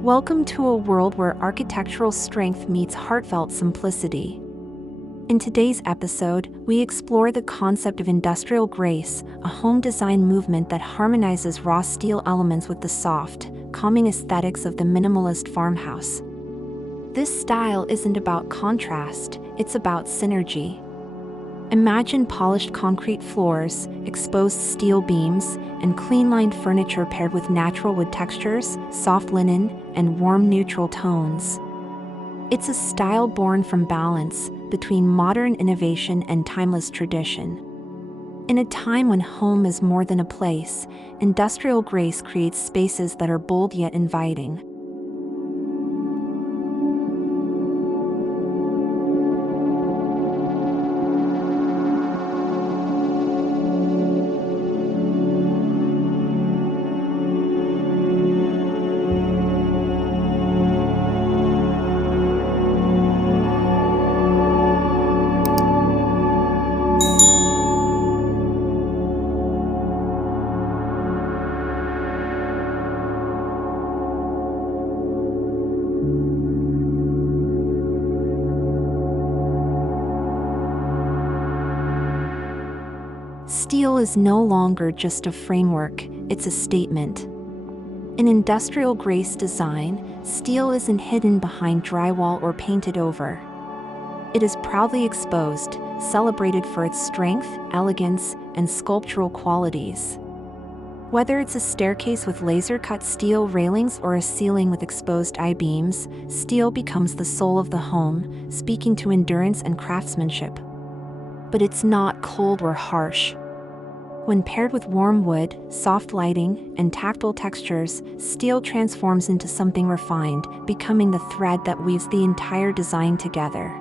Welcome to a world where architectural strength meets heartfelt simplicity. In today's episode, we explore the concept of industrial grace, a home design movement that harmonizes raw steel elements with the soft, calming aesthetics of the minimalist farmhouse. This style isn't about contrast, it's about synergy. Imagine polished concrete floors, exposed steel beams, and clean-lined furniture paired with natural wood textures, soft linen, and warm neutral tones. It's a style born from balance between modern innovation and timeless tradition. In a time when home is more than a place, industrial grace creates spaces that are bold yet inviting. Steel is no longer just a framework, it's a statement. In industrial grace design, steel isn't hidden behind drywall or painted over. It is proudly exposed, celebrated for its strength, elegance, and sculptural qualities. Whether it's a staircase with laser-cut steel railings or a ceiling with exposed I-beams, steel becomes the soul of the home, speaking to endurance and craftsmanship. But it's not cold or harsh. When paired with warm wood, soft lighting, and tactile textures, steel transforms into something refined, becoming the thread that weaves the entire design together.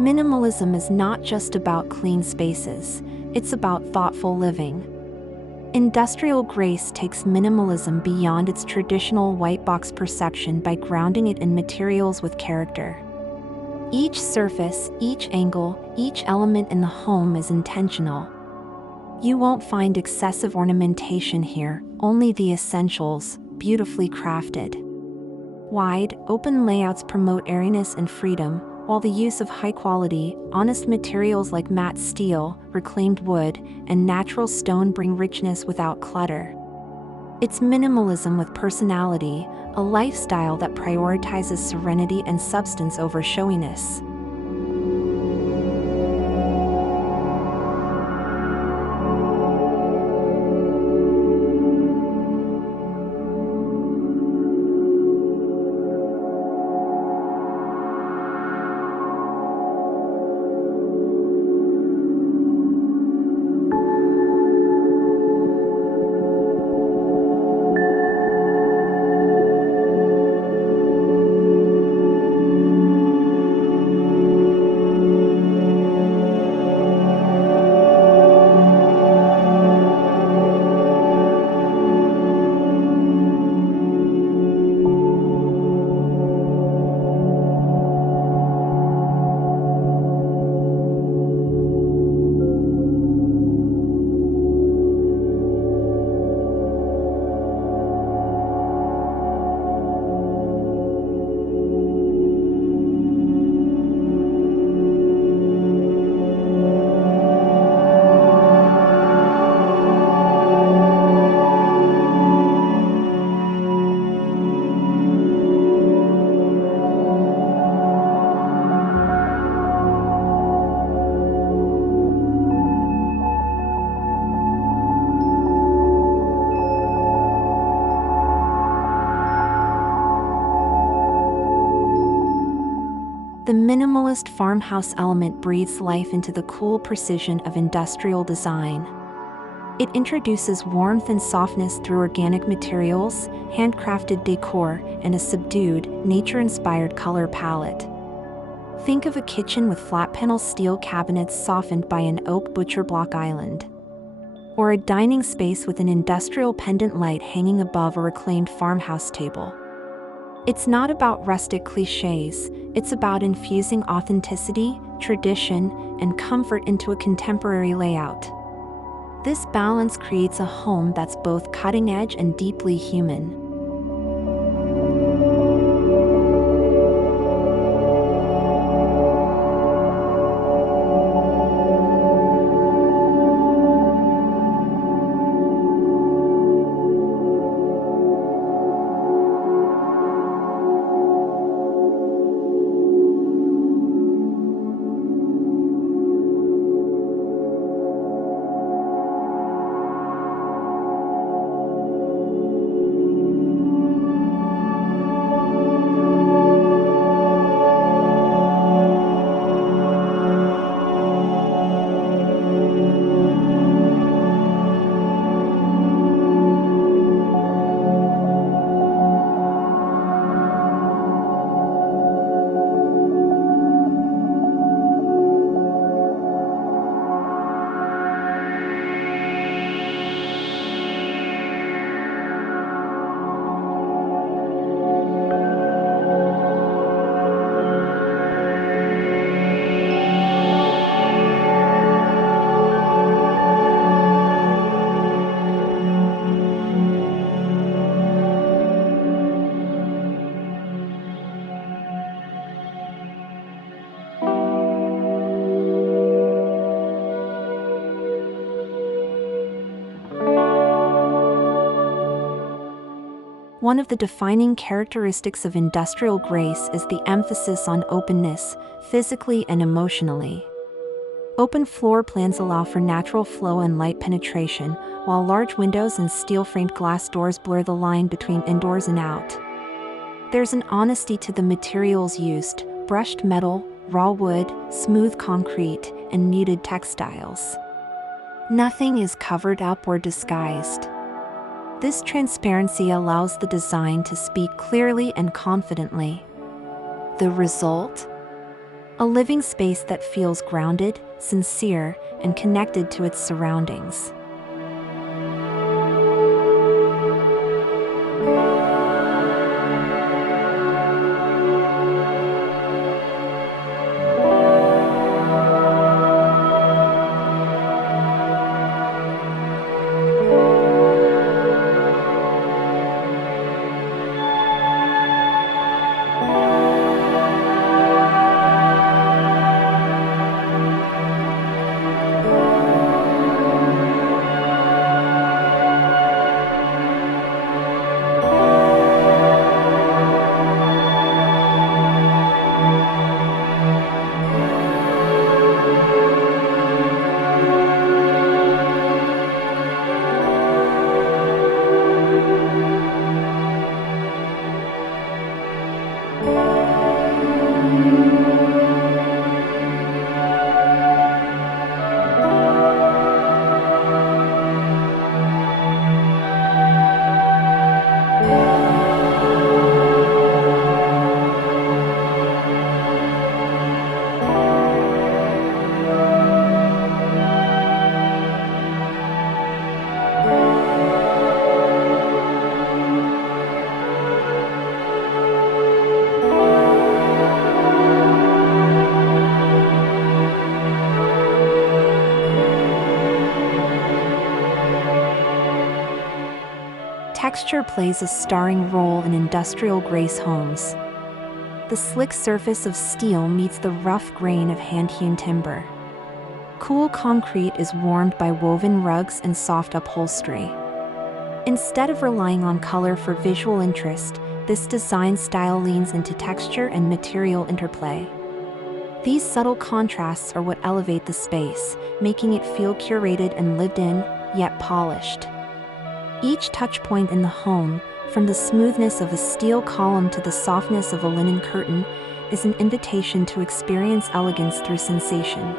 Minimalism is not just about clean spaces, it's about thoughtful living. Industrial grace takes minimalism beyond its traditional white box perception by grounding it in materials with character. Each surface, each angle, each element in the home is intentional. You won't find excessive ornamentation here, only the essentials, beautifully crafted. Wide, open layouts promote airiness and freedom, while the use of high-quality, honest materials like matte steel, reclaimed wood, and natural stone bring richness without clutter. It's minimalism with personality, a lifestyle that prioritizes serenity and substance over showiness. The minimalist farmhouse element breathes life into the cool precision of industrial design. It introduces warmth and softness through organic materials, handcrafted decor, and a subdued, nature-inspired color palette. Think of a kitchen with flat-panel steel cabinets softened by an oak butcher block island. Or a dining space with an industrial pendant light hanging above a reclaimed farmhouse table. It's not about rustic cliches, it's about infusing authenticity, tradition, and comfort into a contemporary layout. This balance creates a home that's both cutting-edge and deeply human. One of the defining characteristics of industrial grace is the emphasis on openness, physically and emotionally. Open floor plans allow for natural flow and light penetration, while large windows and steel-framed glass doors blur the line between indoors and out. There's an honesty to the materials used: brushed metal, raw wood, smooth concrete, and muted textiles. Nothing is covered up or disguised. This transparency allows the design to speak clearly and confidently. The result? A living space that feels grounded, sincere, and connected to its surroundings. Texture plays a starring role in industrial grace homes. The slick surface of steel meets the rough grain of hand-hewn timber. Cool concrete is warmed by woven rugs and soft upholstery. Instead of relying on color for visual interest, this design style leans into texture and material interplay. These subtle contrasts are what elevate the space, making it feel curated and lived in, yet polished. Each touchpoint in the home, from the smoothness of a steel column to the softness of a linen curtain, is an invitation to experience elegance through sensation.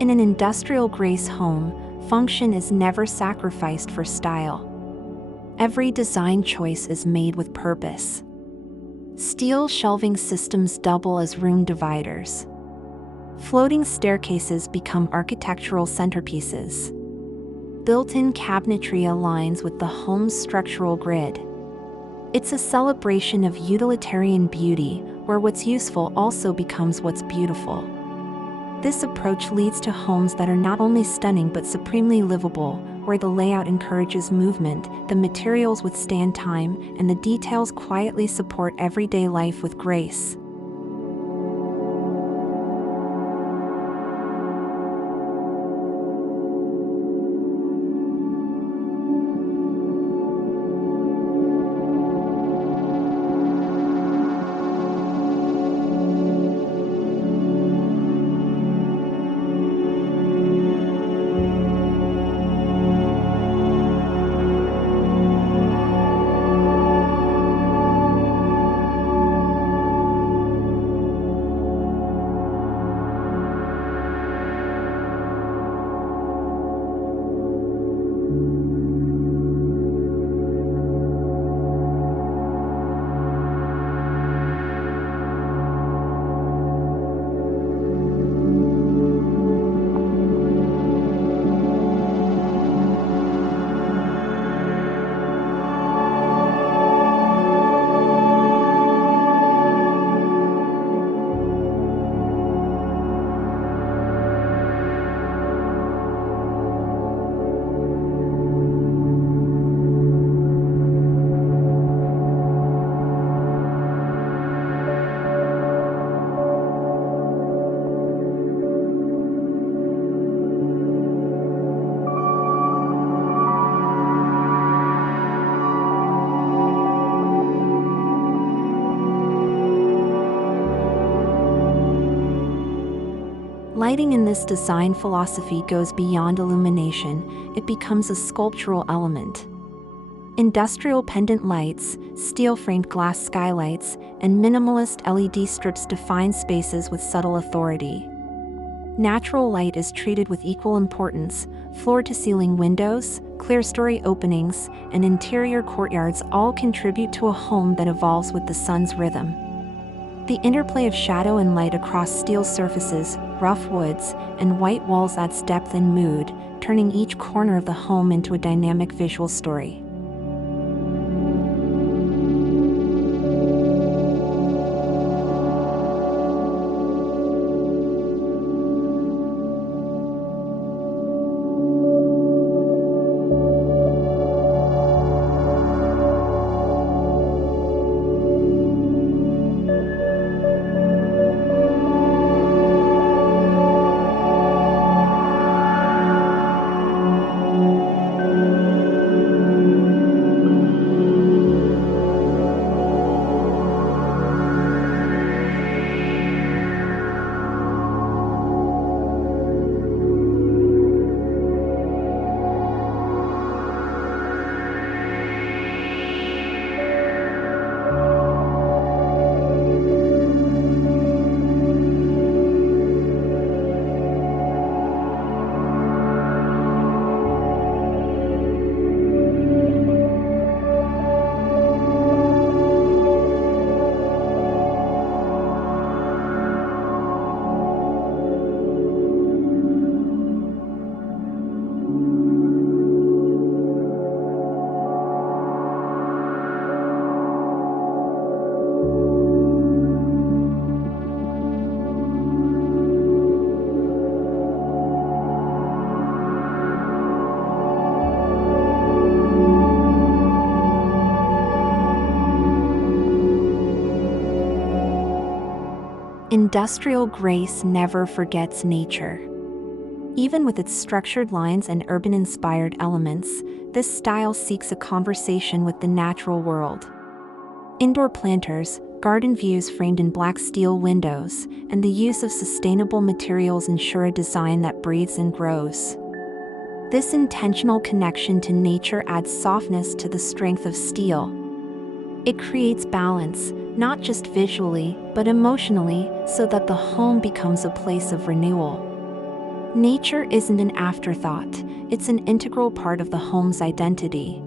In an industrial grace home, function is never sacrificed for style. Every design choice is made with purpose. Steel shelving systems double as room dividers. Floating staircases become architectural centerpieces. Built-in cabinetry aligns with the home's structural grid. It's a celebration of utilitarian beauty, where what's useful also becomes what's beautiful. This approach leads to homes that are not only stunning but supremely livable, where the layout encourages movement, the materials withstand time, and the details quietly support everyday life with grace. Lighting in this design philosophy goes beyond illumination, it becomes a sculptural element. Industrial pendant lights, steel-framed glass skylights, and minimalist LED strips define spaces with subtle authority. Natural light is treated with equal importance. Floor-to-ceiling windows, clerestory openings, and interior courtyards all contribute to a home that evolves with the sun's rhythm. The interplay of shadow and light across steel surfaces, rough woods, and white walls adds depth and mood, turning each corner of the home into a dynamic visual story. Industrial grace never forgets nature. Even with its structured lines and urban-inspired elements, this style seeks a conversation with the natural world. Indoor planters, garden views framed in black steel windows, and the use of sustainable materials ensure a design that breathes and grows. This intentional connection to nature adds softness to the strength of steel. It creates balance, not just visually, but emotionally, so that the home becomes a place of renewal. Nature isn't an afterthought, it's an integral part of the home's identity.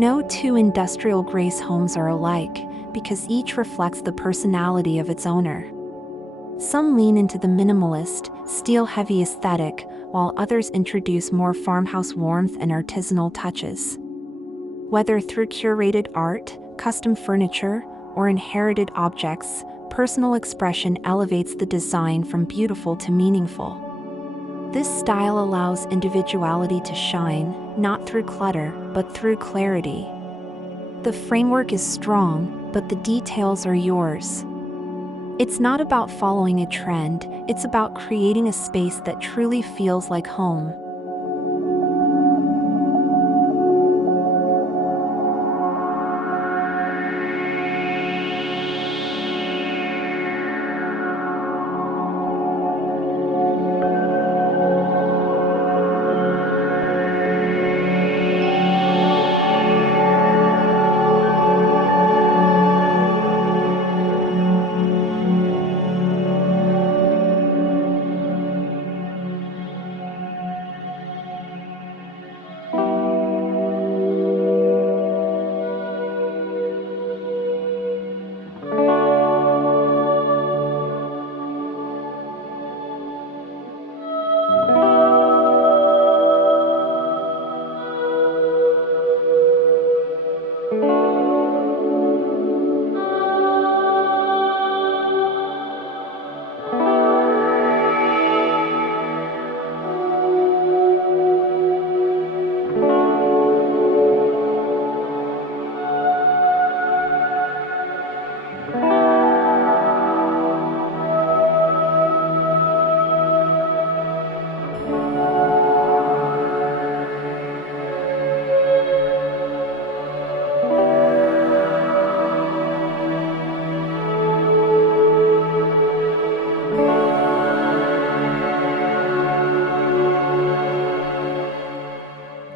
No two industrial grace homes are alike, because each reflects the personality of its owner. Some lean into the minimalist, steel-heavy aesthetic, while others introduce more farmhouse warmth and artisanal touches. Whether through curated art, custom furniture, or inherited objects, personal expression elevates the design from beautiful to meaningful. This style allows individuality to shine, not through clutter, but through clarity. The framework is strong, but the details are yours. It's not about following a trend, it's about creating a space that truly feels like home.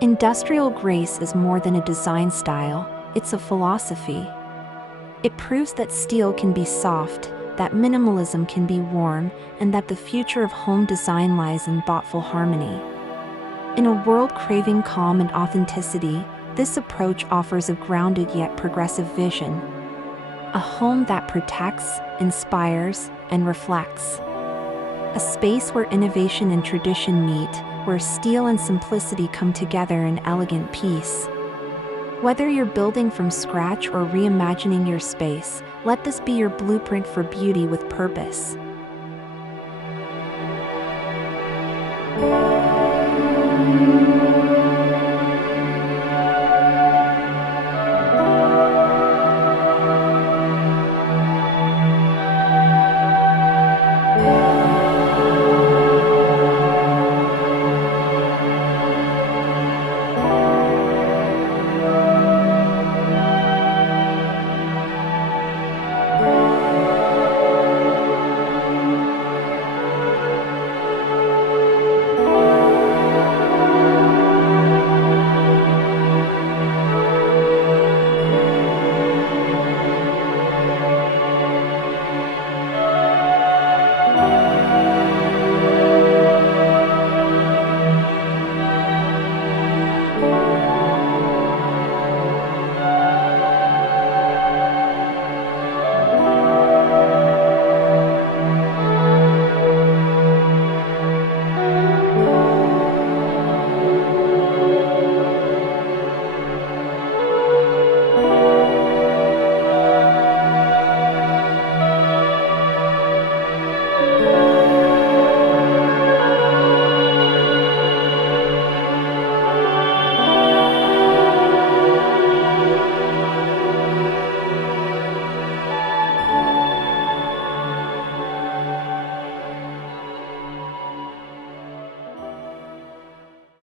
Industrial grace is more than a design style, it's a philosophy. It proves that steel can be soft, that minimalism can be warm, and that the future of home design lies in thoughtful harmony. In a world craving calm and authenticity, this approach offers a grounded yet progressive vision. A home that protects, inspires, and reflects. A space where innovation and tradition meet, where steel and simplicity come together in elegant peace. Whether you're building from scratch or reimagining your space, let this be your blueprint for beauty with purpose.